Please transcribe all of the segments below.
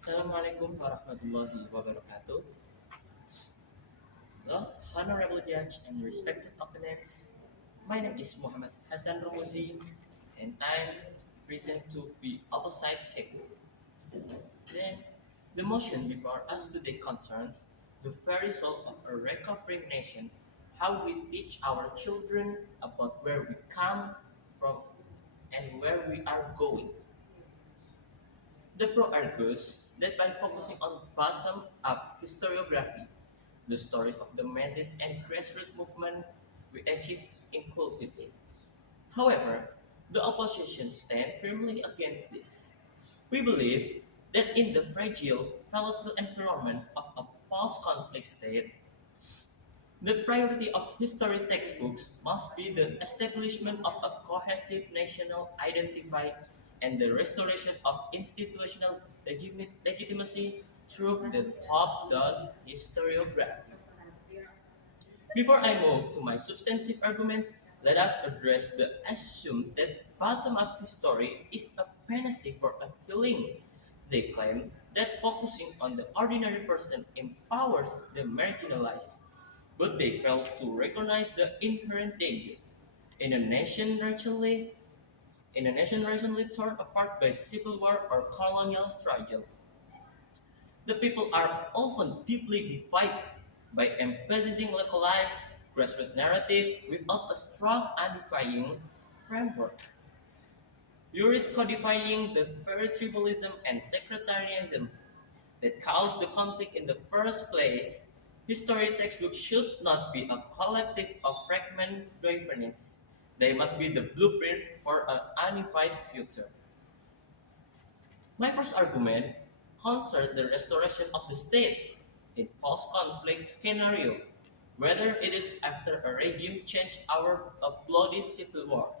Assalamualaikum warahmatullahi wabarakatuh. Well, honorable judge and respected opponents, my name is Muhammad Hassan Romuzi, and I'm present to be opposite table. Then, the motion before us today concerns the very soul of a recovering nation, how we teach our children about where we come from and where we are going. The pro argues that by focusing on bottom-up historiography, the stories of the masses and grassroots movement, we achieve inclusivity. However, the opposition stand firmly against this. We believe that in the fragile, volatile environment of a post-conflict state, the priority of history textbooks must be the establishment of a cohesive national identity and the restoration of institutional legitimacy through the top-down historiography. Before I move to my substantive arguments, let us address the assumption that bottom-up history is a panacea for a healing. They claim that focusing on the ordinary person empowers the marginalized, but they fail to recognize the inherent danger. In a nation recently, in a nation recently torn apart by civil war or colonial struggle, the people are often deeply divided by emphasizing localized grassroots narrative without a strong unifying framework. You risk codifying the very tribalism and sectarianism that caused the conflict in the first place. History textbooks should not be a collective of fragment drivenness. They must be the blueprint for a unified future. My first argument concerns the restoration of the state in post-conflict scenario, whether it is after a regime change or a bloody civil war.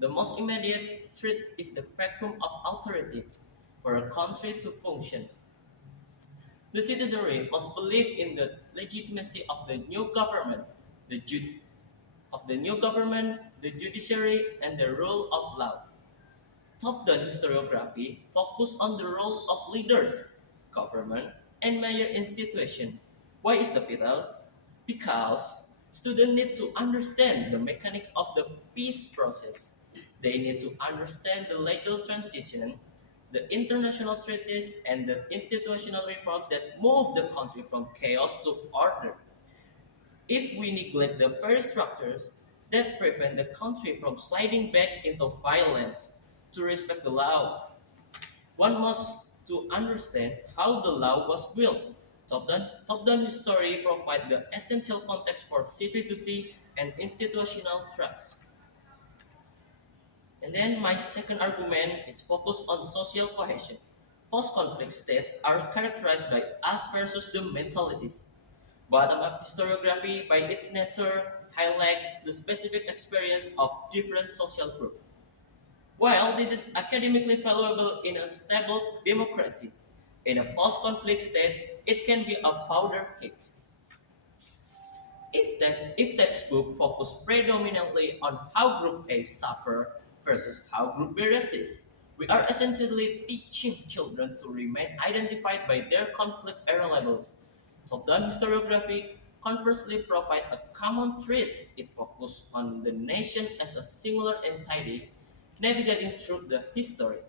The most immediate threat is the vacuum of authority for a country to function. The citizenry must believe in the legitimacy of the new government, the ju- the judiciary, and the rule of law. Top-down historiography focus on the roles of leaders, government, and major institutions. Why is the vital? Because students need to understand the mechanics of the peace process. They need to understand the legal transition, the international treaties, and the institutional reforms that move the country from chaos to order. If we neglect the very structures that prevent the country from sliding back into violence to respect the law, one must to understand how the law was built. Top-down history provide the essential context for civic duty and institutional trust. And then my second argument is focused on social cohesion. Post-conflict states are characterized by us versus the mentalities. Bottom-up historiography, by its nature, highlight the specific experience of different social groups. While this is academically valuable in a stable democracy, in a post-conflict state, it can be a powder cake. If textbook focus predominantly on how Group A suffer versus how Group B resist, we are essentially teaching children to remain identified by their conflict era levels. Top-down historiography conversely provide a common thread. It focuses on the nation as a singular entity navigating through the history.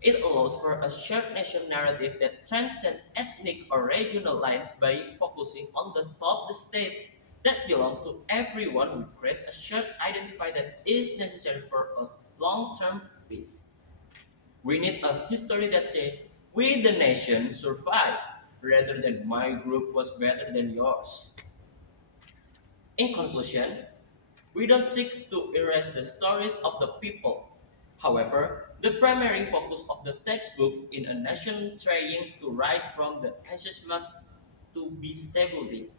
It allows for a shared nation narrative that transcends ethnic or regional lines by focusing on the top the state that belongs to everyone. We create a shared identity that is necessary for a long-term peace. We need a history that says, we the nation survived, rather than my group was better than yours. In conclusion, we don't seek to erase the stories of the people. However, the primary focus of the textbook in a nation trying to rise from the ashes must to be stability.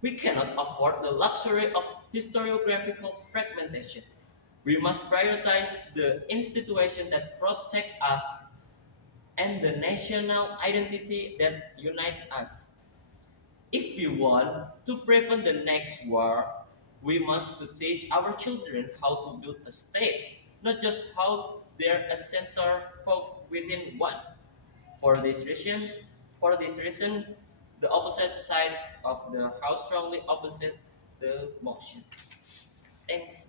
We cannot afford the luxury of historiographical fragmentation. We must prioritize the institution that protect us and the national identity that unites us. If we want to prevent the next war, we must to teach our children how to build a state, not just how their ancestors fought within one. For this reason, for this reason, the opposite side of the house strongly opposite the motion. Thank